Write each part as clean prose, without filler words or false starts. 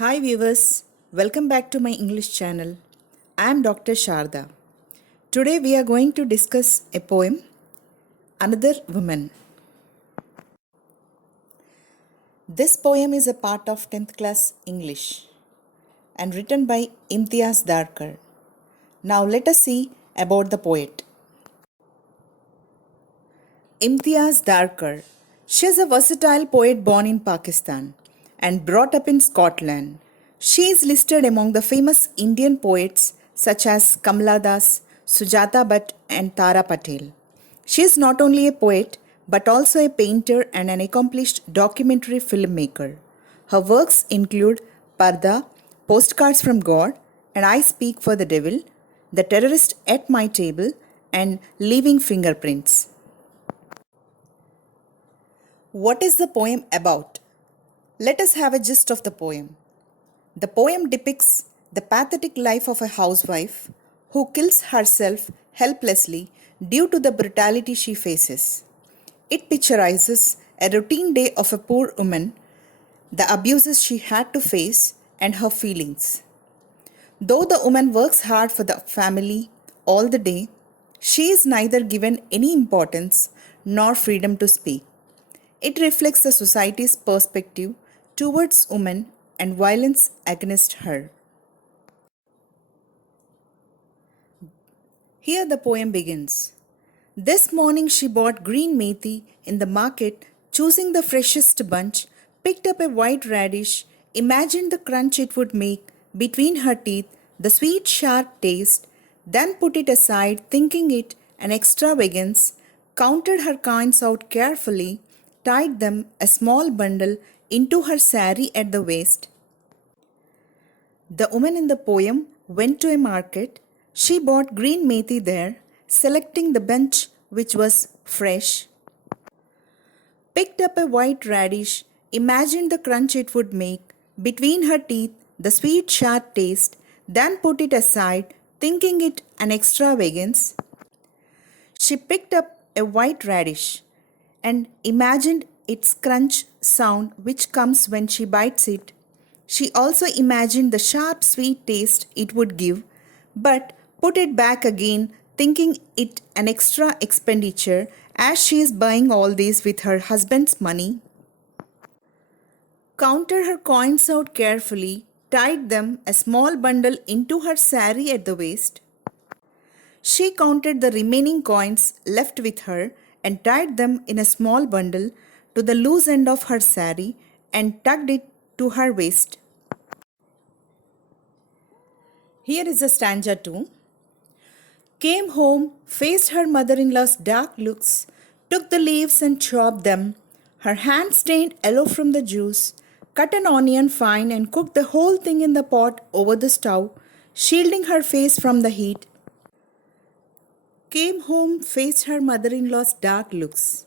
Hi viewers, welcome back to my English channel. I am Dr. Sharada. Today we are going to discuss a poem, Another Woman. This poem is a part of 10th class English and written by Imtiaz Darkar. Now let us see about the poet. Imtiaz Darkar. She is a versatile poet born in Pakistan and brought up in Scotland. She is listed among the famous Indian poets such as Kamala Das, Sujata Bhatt and Tara Patel. She is not only a poet but also a painter and an accomplished documentary filmmaker. Her works include Parda, Postcards from God, and I Speak for the Devil, The Terrorist at My Table, and Leaving Fingerprints. What is the poem about? Let us have a gist of the poem. The poem depicts the pathetic life of a housewife who kills herself helplessly due to the brutality she faces. It picturizes a routine day of a poor woman, the abuses she had to face, and her feelings. Though the woman works hard for the family all the day, she is neither given any importance nor freedom to speak. It reflects the society's perspective towards women and violence against her. Here the poem begins. This morning she bought green methi in the market, choosing the freshest bunch, picked up a white radish, imagined the crunch it would make between her teeth, the sweet sharp taste, then put it aside, thinking it an extravagance, counted her coins out carefully, tied them, a small bundle, into her sari at the waist. The woman in the poem went to a market. She bought green methi there, selecting the bunch which was fresh, picked up a white radish, imagined the crunch it would make between her teeth, the sweet sharp taste, then put it aside, thinking it an extravagance. She picked up a white radish and imagined its crunch sound which comes when she bites it. She also imagined the sharp sweet taste it would give, but put it back again, thinking it an extra expenditure as she is buying all this with her husband's money. Counted her coins out carefully, tied them, a small bundle, into her sari at the waist. She counted the remaining coins left with her and tied them in a small bundle to the loose end of her sari and tucked it to her waist. Here is a stanza 2. Came home, faced her mother-in-law's dark looks, took the leaves and chopped them, her hands stained yellow from the juice, cut an onion fine and cooked the whole thing in the pot over the stove, shielding her face from the heat. Came home, faced her mother-in-law's dark looks.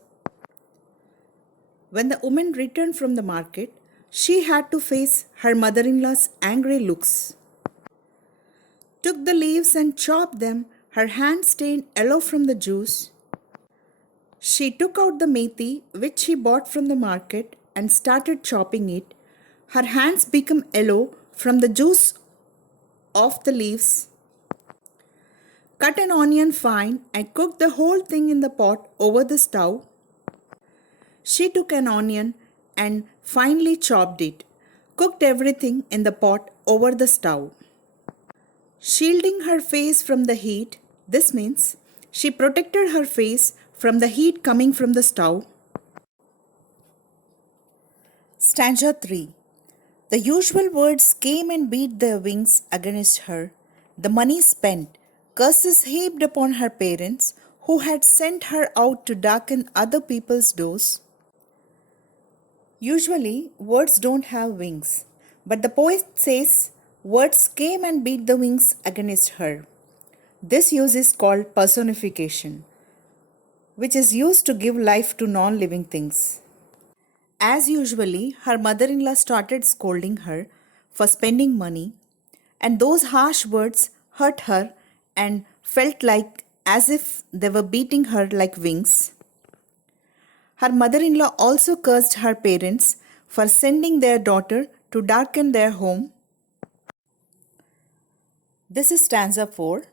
When the woman returned from the market, she had to face her mother-in-law's angry looks. Took the leaves and chopped them, her hands stained yellow from the juice. She took out the methi which she bought from the market and started chopping it. Her hands became yellow from the juice of the leaves. Cut an onion fine and cooked the whole thing in the pot over the stove. She took an onion and finely chopped it, cooked everything in the pot over the stove. Shielding her face from the heat, this means she protected her face from the heat coming from the stove. Stanza 3. The usual words came and beat their wings against her. The money spent, curses heaped upon her parents who had sent her out to darken other people's doors. Usually, words don't have wings, but the poet says words came and beat the wings against her. This use is called personification, which is used to give life to non-living things. As usually, her mother-in-law started scolding her for spending money, and those harsh words hurt her and felt like as if they were beating her like wings. Her mother-in-law also cursed her parents for sending their daughter to darken their home. This is stanza 4.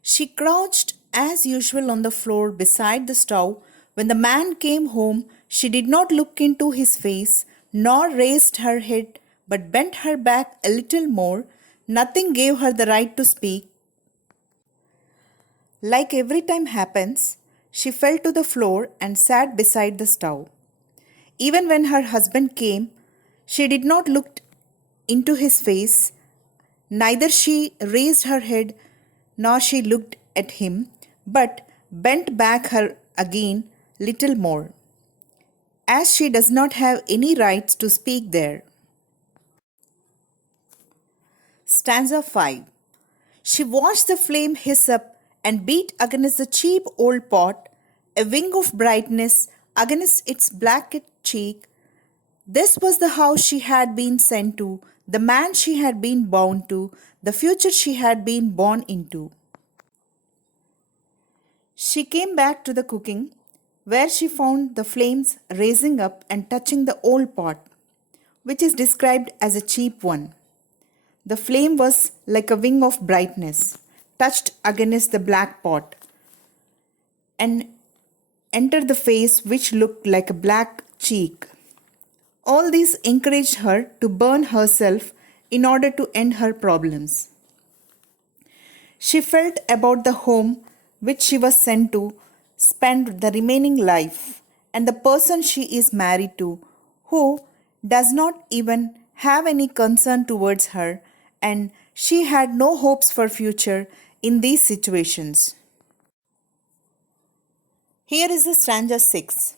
She crouched as usual on the floor beside the stove. When the man came home, she did not look into his face, nor raised her head, but bent her back a little more. Nothing gave her the right to speak. Like every time happens, she fell to the floor and sat beside the stove. Even when her husband came, she did not look into his face, neither she raised her head nor she looked at him, but bent back her again little more, as she does not have any rights to speak there. Stanza 5. She watched the flame hiss up and beat against the cheap old pot, a wing of brightness against its blacked cheek. This was the house she had been sent to, the man she had been bound to, the future she had been born into. She came back to the cooking, where she found the flames raising up and touching the old pot, which is described as a cheap one. The flame was like a wing of brightness, touched against the black pot, and entered the face which looked like a black cheek. All this encouraged her to burn herself in order to end her problems. She felt about the home which she was sent to spend the remaining life, and the person she is married to, who does not even have any concern towards her, and she had no hopes for future in these situations. Here is the stanza 6.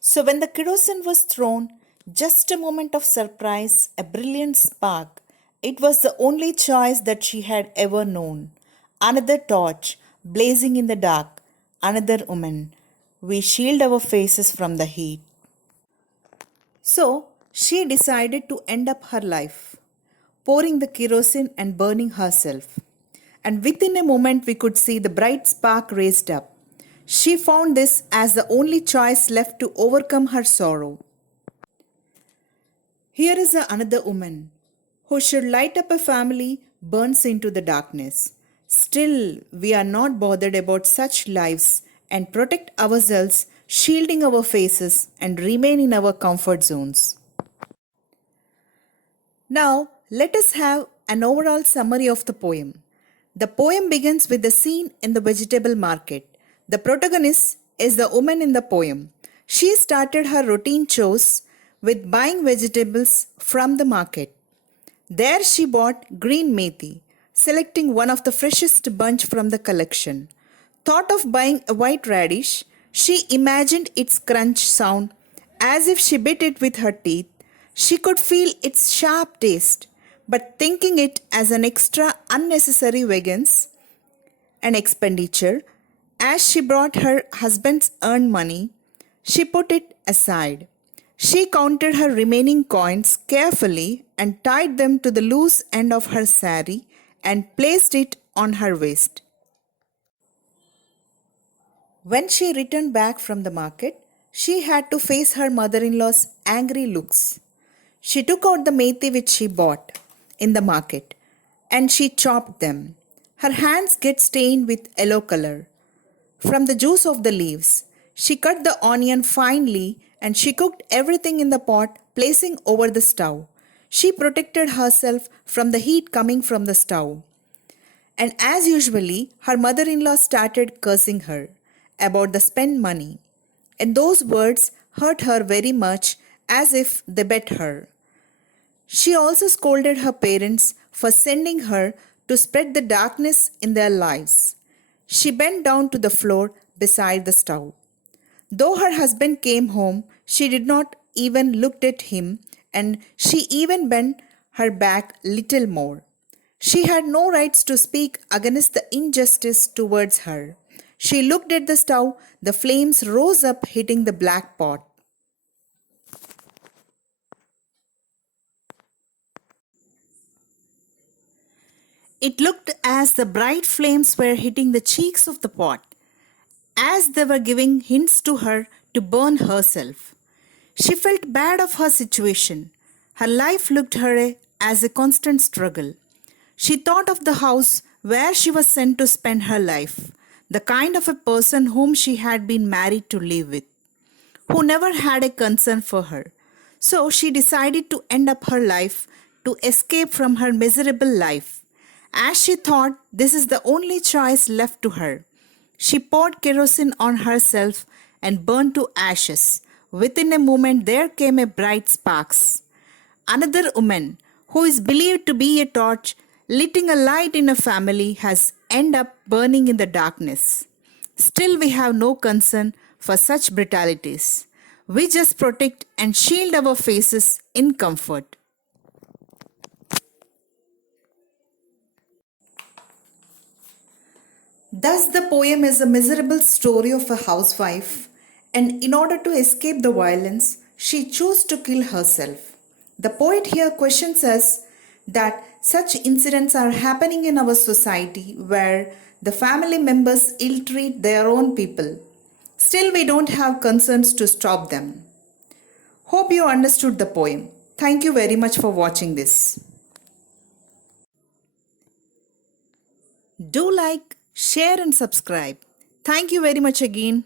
So when the kerosene was thrown, just a moment of surprise, a brilliant spark. It was the only choice that she had ever known. Another torch, blazing in the dark. Another woman. We shield our faces from the heat. So she decided to end up her life, pouring the kerosene and burning herself. And within a moment we could see the bright spark raised up. She found this as the only choice left to overcome her sorrow. Here is another woman who should light up a family, burns into the darkness. Still, we are not bothered about such lives and protect ourselves, shielding our faces and remain in our comfort zones. Now, let us have an overall summary of the poem. The poem begins with the scene in the vegetable market. The protagonist is the woman in the poem. She started her routine chores with buying vegetables from the market. There she bought green methi, selecting one of the freshest bunch from the collection. Thought of buying a white radish, she imagined its crunch sound as if she bit it with her teeth. She could feel its sharp taste, but thinking it as an extra unnecessary an expenditure, as she brought her husband's earned money, she put it aside. She counted her remaining coins carefully and tied them to the loose end of her sari and placed it on her waist. When she returned back from the market, she had to face her mother-in-law's angry looks. She took out the methi which she bought in the market and she chopped them. Her hands get stained with yellow color from the juice of the leaves. She cut the onion finely and she cooked everything in the pot, placing over the stove. She protected herself from the heat coming from the stove. And as usually, her mother-in-law started cursing her about the spent money. And those words hurt her very much, as if they bet her. She also scolded her parents for sending her to spread the darkness in their lives. She bent down to the floor beside the stove. Though her husband came home, she did not even look at him, and she even bent her back little more. She had no rights to speak against the injustice towards her. She looked at the stove. The flames rose up, hitting the black pot. It looked as the bright flames were hitting the cheeks of the pot, as they were giving hints to her to burn herself. She felt bad of her situation. Her life looked her as a constant struggle. She thought of the house where she was sent to spend her life, the kind of a person whom she had been married to live with, who never had a concern for her. So she decided to end up her life to escape from her miserable life. As she thought this is the only choice left to her, she poured kerosene on herself and burned to ashes. Within a moment there came a bright sparks. Another woman, who is believed to be a torch, lighting a light in a family, has ended up burning in the darkness. Still, we have no concern for such brutalities. We just protect and shield our faces in comfort. Thus, the poem is a miserable story of a housewife, and in order to escape the violence, she chose to kill herself. The poet here questions us that such incidents are happening in our society where the family members ill treat their own people. Still, we don't have concerns to stop them. Hope you understood the poem. Thank you very much for watching this. Do like, share, and subscribe. Thank you very much again.